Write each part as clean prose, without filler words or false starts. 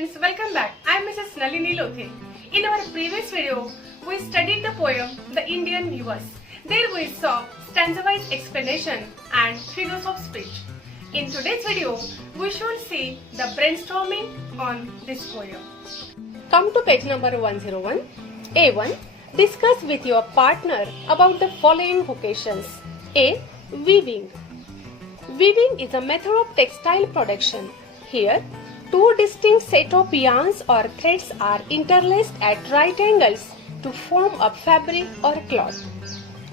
friends, welcome back. I am Mrs. Nalini Lothe. In our previous video, we studied the poem The Indian Yuvas. There we saw stanza-wise explanation and figures of speech. In today's video, we shall see the brainstorming on this poem. Come to page number 101. A1. Discuss with your partner about the following vocations. A. Weaving. Weaving is a method of textile production. Here, two distinct sets of yarns or threads are interlaced at right angles to form a fabric or cloth.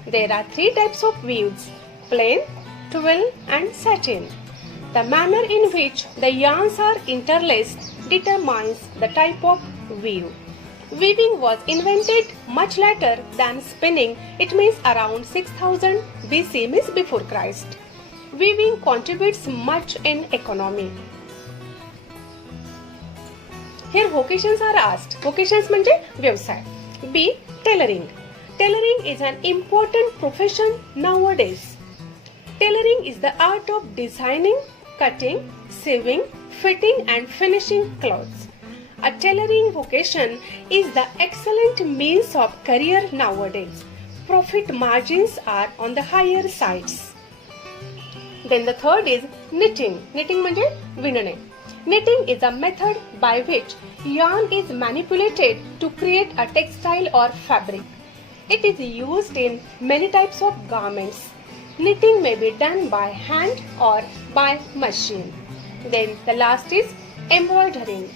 There are three types of weaves: plain, twill and satin. The manner in which the yarns are interlaced determines the type of weave. Weaving was invented much later than spinning. It means around 6000 BC, means before Christ. Weaving contributes much in economy. Here vocations are asked. Vocations म्हणजे व्यवसाय. B. Tailoring. Tailoring is an important profession nowadays. Tailoring is the art of designing, cutting, sewing, fitting and finishing clothes. A tailoring vocation is the excellent means of career nowadays. Profit margins are on the higher sides. Then the third is knitting. Knitting म्हणजे विणणे. Knitting is a method by which yarn is manipulated to create a textile or fabric. It is used in many types of garments. Knitting may be done by hand or by machine. Then the last is embroidering.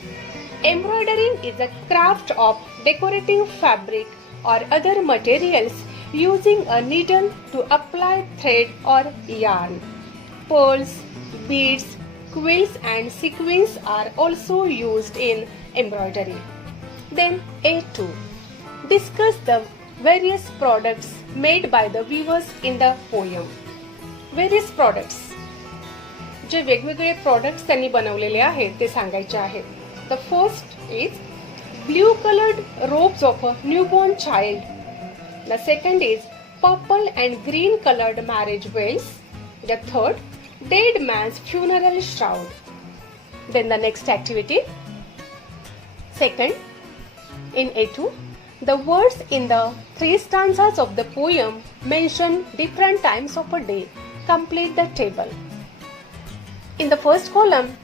Embroidering is a craft of decorating fabric or other materials using a needle to apply thread or yarn. Pearls, beads, quills and sequins are also used in embroidery. Then A2. Discuss the various products made by the weavers in the poem. Various products. जे वेगवेगळे products त्यांनी बनवलेले आहेत ते सांगायचे आहेत. The first is blue colored robes of a newborn child. The second is purple and green colored marriage veils. The third, dead man's funeral shroud. Then the next activity. Second, in A2, the words in the three stanzas of the poem mention different times of a day. Complete the table. In the first column,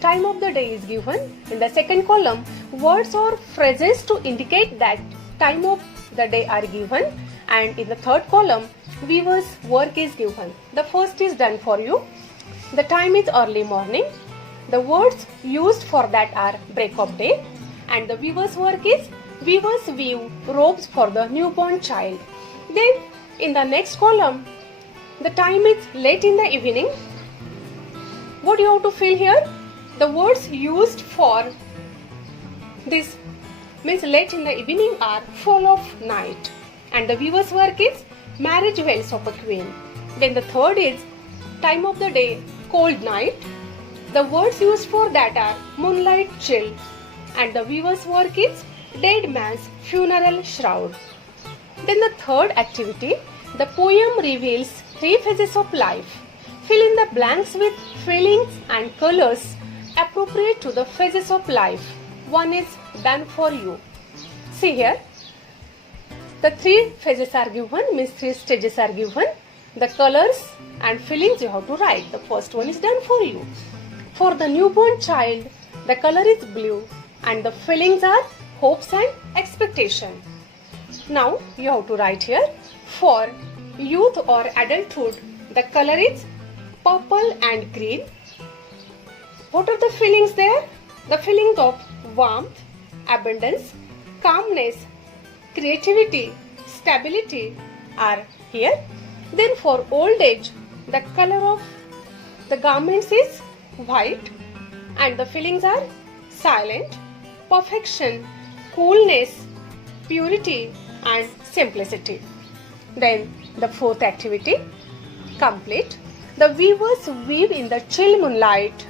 time of the day is given. In the second column, words or phrases to indicate that time of the day are given. And in the third column, weaver's work is given. The first is done for you. The time is early morning. The words used for that are break of day. And the weaver's work is weavers weave robes for the newborn child. Then in the next column, the time is late in the evening. What you have to fill here? The words used for this means late in the evening are fall of night. And the weaver's work is marriage veils of a queen. Then the third is time of the day, cold night. The words used for that are moonlight chill. And the weaver's work is dead man's funeral shroud. Then the third activity, the poem reveals three phases of life. Fill in the blanks with feelings and colors appropriate to the phases of life. One is done for you. See here. The three phases are given, means three stages are given. The colors and feelings you have to write. The first one is done for you. For the newborn child, the color is blue and the feelings are hopes and expectation. Now you have to write here. For youth or adulthood, the color is purple and green. What are the feelings there? The feelings of warmth, abundance, calmness, creativity, stability are here. Then for old age, the color of the garments is white and the feelings are silent, perfection, coolness, purity and simplicity. Then the fourth activity, complete. The weavers weave in the chill moonlight.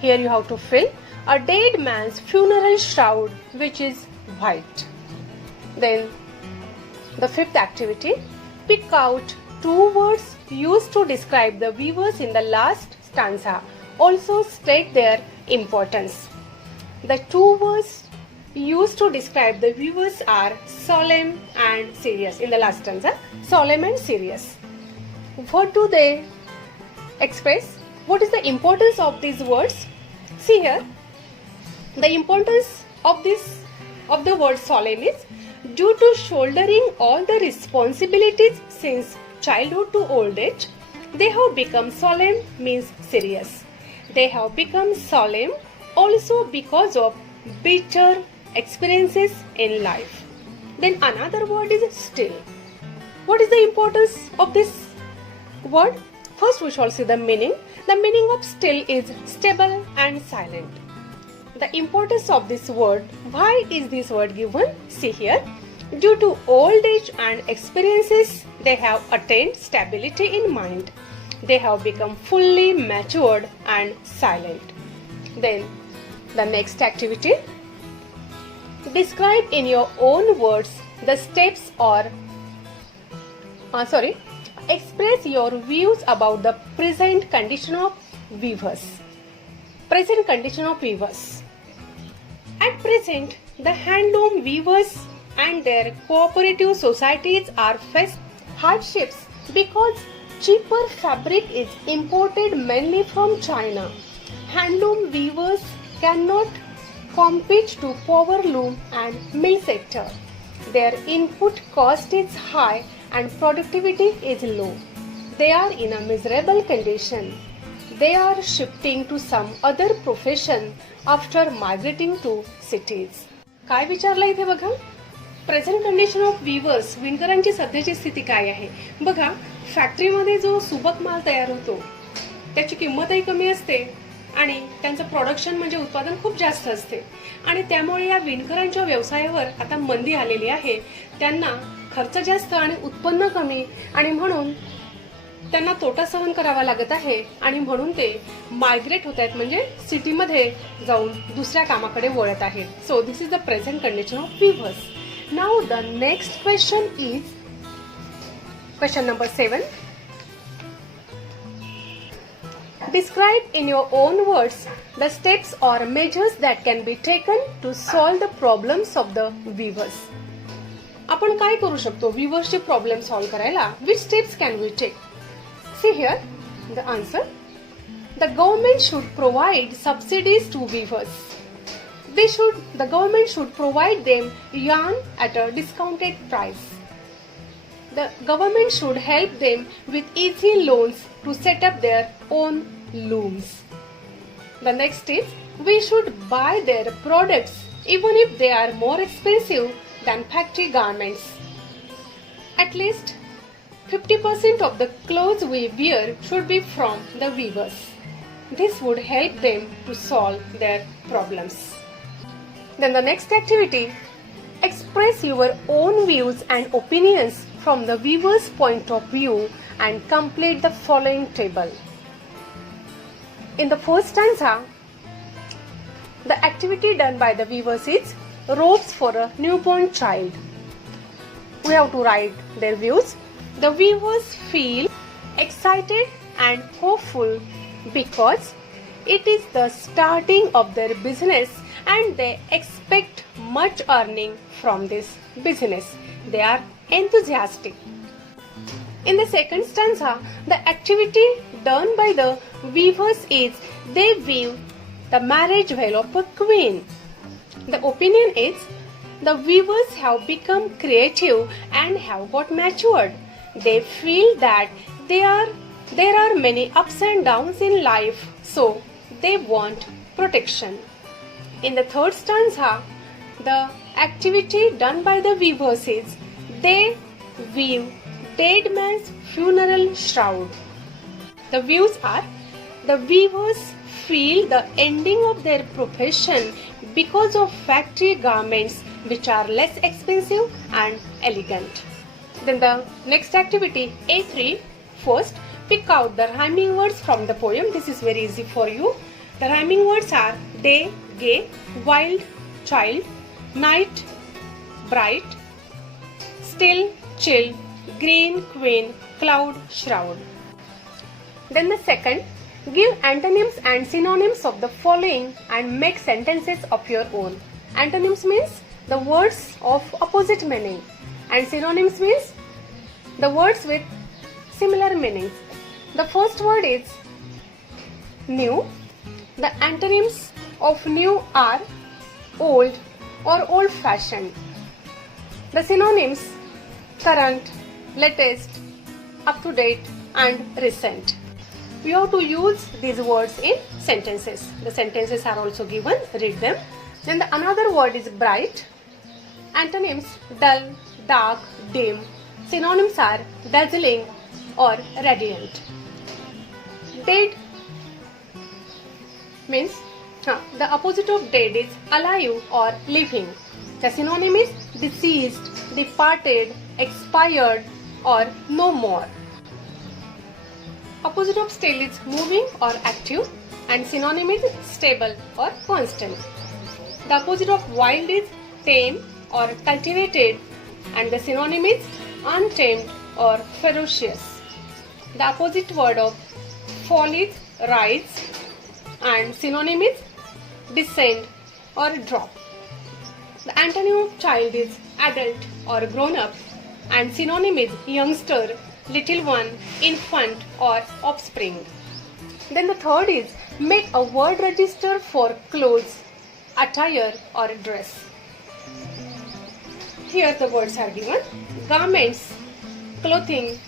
Here you have to fill a dead man's funeral shroud which is white. Then the fifth activity, pick out two words used to describe the weavers in the last stanza. Also state their importance. The two words used to describe the weavers are solemn and serious. In the last stanza, solemn and serious. What do they express? What is the importance of these words? See here, the importance of the word solemn is due to shouldering all the responsibilities since childhood to old age, they have become solemn means serious. They have become solemn also because of bitter experiences in life. Then another word is still. What is the importance of this word? First we shall see the meaning. The meaning of still is stable and silent. The importance of this word, why is this word given? See here, due to old age and experiences, they have attained stability in mind. They have become fully matured and silent. Then the next activity, describe in your own words the steps or express your views about the present condition of weavers. Present condition of weavers. At present, the handloom weavers and their cooperative societies are facing hardships because cheaper fabric is imported mainly from China. Handloom weavers cannot compete to power loom and mill sector. Their input cost is high and productivity is low. They are in a miserable condition. They are shifting to some other profession after migrating to cities. काय विचारलं इथे बघा, present condition of viewers, विणकरांची सध्याची स्थिती काय आहे. बघा, फॅक्टरीमध्ये जो सुबक माल तयार होतो त्याची किंमतही कमी असते आणि त्यांचं प्रोडक्शन म्हणजे उत्पादन खूप जास्त असते आणि त्यामुळे या विणकरांच्या व्यवसायावर आता मंदी आलेली आहे. त्यांना खर्च जास्त आणि उत्पन्न कमी आणि म्हणून त्यांना तोटा सहन करावा लागत आहे आणि म्हणून ते मायग्रेट होत आहेत, म्हणजे सिटीमध्ये जाऊन दुसऱ्या कामाकडे वळत आहेत. So this is the present condition of viewers. Now the next question is question number 7. Describe in your own words the steps or measures that can be taken to solve the problems of the weavers. आपण काय करू शकतो वीवर्सचे problem solve करायला? Which steps can we take? See here the answer. The government should provide subsidies to weavers. The government should provide them yarn at a discounted price. The government should help them with easy loans to set up their own looms. The next is, we should buy their products even if they are more expensive than factory garments. At least 50% of the clothes we wear should be from the weavers. This would help them to solve their problems. Then the next activity, express your own views and opinions from the weaver's point of view and complete the following table. In the first stanza, the activity done by the weavers is robes for a newborn child. We have to write their views. The weavers feel excited and hopeful because it is the starting of their business and they expect much earning from this business. They are enthusiastic. In the second stanza, the activity done by the weavers is they weave the marriage veil of a queen. The opinion is the weavers have become creative and have got matured. They feel that there are many ups and downs in life, so they want protection. In the third stanza, the activity done by the weavers is they weave dead man's funeral shroud. The views are the weavers feel the ending of their profession because of factory garments which are less expensive and elegant. Then the next activity, A3, first pick out the rhyming words from the poem. This is very easy for you. The rhyming words are day, gay, wild, child, night, bright, still, chill, green, queen, cloud, shroud. Then the second, Give antonyms and synonyms of the following and make sentences of your own. Antonyms means the words of opposite meaning, and synonyms means the words with similar meanings. The first word is new. The antonyms of new are old or old-fashioned. The synonyms current, latest, up-to-date and recent. We have to use these words in sentences. The sentences are also given, read them. Then the another word is bright. Antonyms dull, dark, dim. Synonyms are dazzling or radiant. Dead means the opposite of dead is alive or living. The synonym is deceased, departed, expired or no more. Opposite of still is moving or active, and synonym is stable or constant. The opposite of wild is tame or cultivated, and the synonym is untamed or ferocious. The opposite word of fall is rise, and synonym is descend or drop. The antonym of child is adult or grown up, and synonym is youngster, little one, infant or offspring. Then the third is make a word register for clothes, attire or dress. Here the words are given: garments, clothing,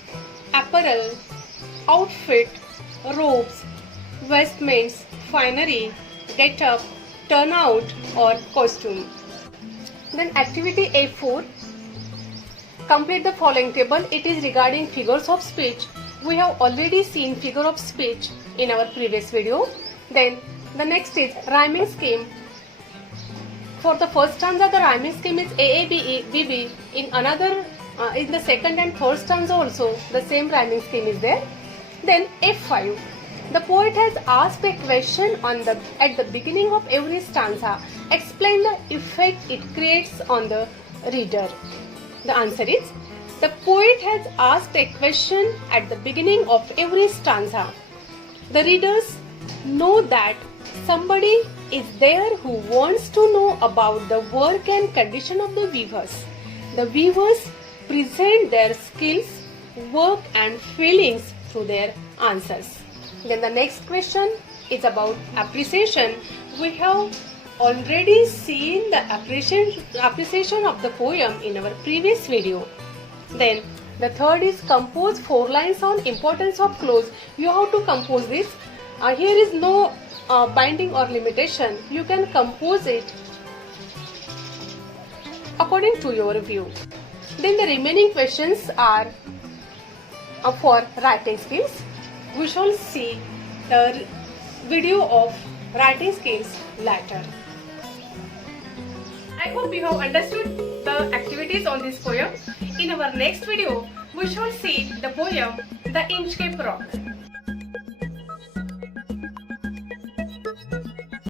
apparel, outfit, robes, vestments, finery, get-up, turnout or costume. Then activity A4. Complete the following table. It is regarding figures of speech. We have already seen figure of speech in our previous video. Then the next is rhyming scheme. For the first stanza, the rhyming scheme is AABE, BB. In the second and third stanza also the same rhyming scheme is there. Then F5. The poet has asked a question at the beginning of every stanza. Explain the effect it creates on the reader. The answer is, the poet has asked a question at the beginning of every stanza. The readers know that somebody is there who wants to know about the work and condition of the weavers. The weavers present their skills, work and feelings through their answers. Then the next question is about appreciation. We have already seen the appreciation of the poem in our previous video. Then the third is compose 4 lines on importance of clothes. You have to compose this. Here is no binding or limitation. You can compose it according to your view. Then the remaining questions are for writing skills. We shall see the video of writing skills later. I hope you have understood the activities on this poem. In our next video, we shall see the poem The Inchcape Rock.